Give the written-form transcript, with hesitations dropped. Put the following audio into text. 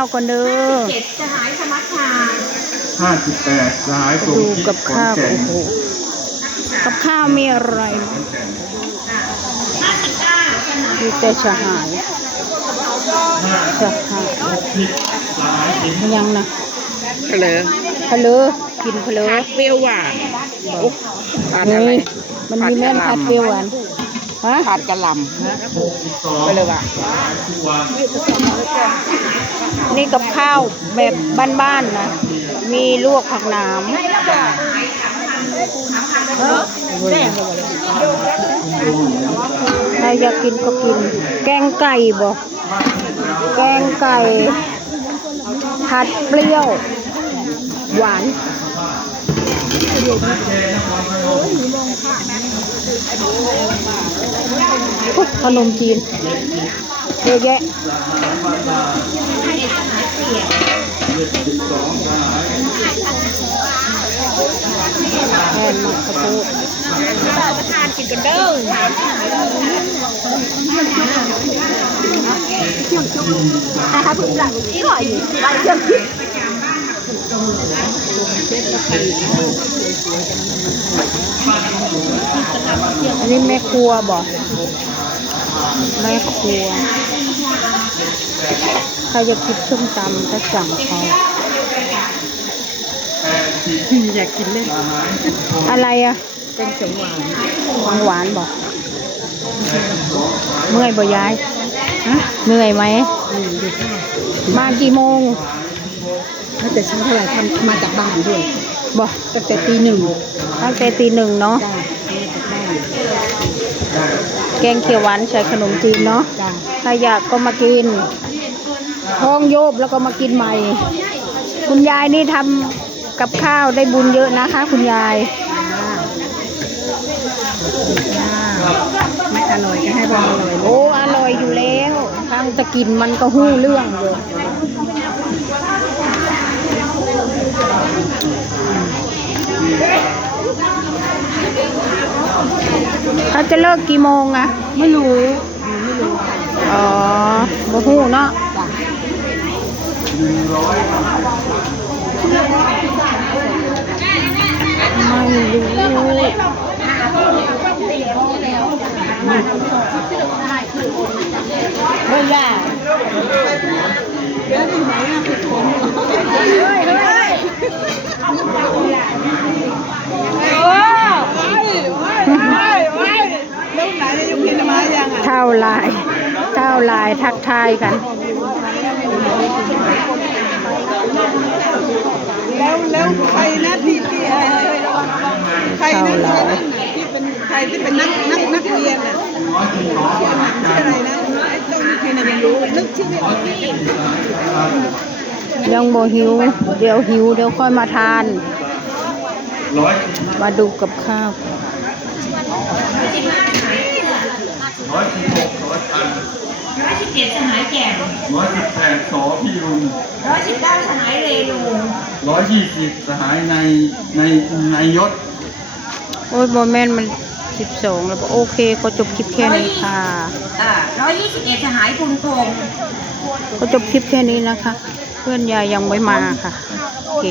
าวก่อนเด้อ57สหายสมัชชา58สหายสม ดู คิด กับ ขอน ข้าว แก่น โอ้โหกับข้าวมีอะไรมีแต่ชาหายชาหายยังนะ เพลอ พะเลอกินพะเลอ เปรี้ยวหวานผัดอะไร นี่มันมีแม่นผัดเปรี้ยวหวานฮะ ผัดกะหล่ำไปเลยว่ะ นี่กับข้าวแบบบ้านๆนะมีลวกผักหนามใครอยากกินก็กินแกงไก่บ่แกงไก่ผัดเปรี้ยวหวานขนมจีนเยอะแยะแอนหมักข้าวโพดประทานกินกันเด้อนะคะคุณหลังนี่หน่อยไปเชื่อมคิดอันนี้แม่ครัวบอกแม่ครัวใครจะคิดส้มตำก็สั่งเขาอยากกินเล่นอะไรอ่ะเป็นของหวานบอกเมื่อยบ่ยายเหนื่อยไหมมากี่โมงตั้งแต่เช้าเท่าไหร่ทำมาจากบ้านด้วยบอกตั้งแต่ตีหนึ่งเนาะแกงเขียวหวานใส่ขนมจีนเนาะถ้าอยากก็มากินท้องโยบแล้วก็มากินใหม่คุณยายนี่ทำกับข้าวได้บุญเยอะนะคะคุณยายไม่อร่อยก็ให้บอกอร่อย โอ้อร่อยอยู่แล้วทางจะกินมันก็หู้เรื่องอยู่เขาจะเลิกกี่โมงอะไม่รู้ อ๋อบ่ฮู้เนาะไม่รู้เฮ้ยย่าเท่าลายทักทายกันแล้วใครนะที่ใครนะที่เป็นใครที่เป็นนักเรียนน่ะชื่ออะไรนะไอ้ต้นที่น่ะยังรู้นึกชื่อไม่ออกยังบ่หิวเดี๋ยวหิวเดี๋ยวค่อยมาทานมาดูกับข้าว117สหายแก่118สอพี่รุน119สหายเรนู120สหายในยศโอ้ยโมเมนต์มัน12แล้วโอเคก็จบคลิปแค่นี้ค่ะ121สหายคุณพงศ์ก็จบคลิปแค่นี้นะคะเพื่อนยายยังไม่มาค่ะโอเค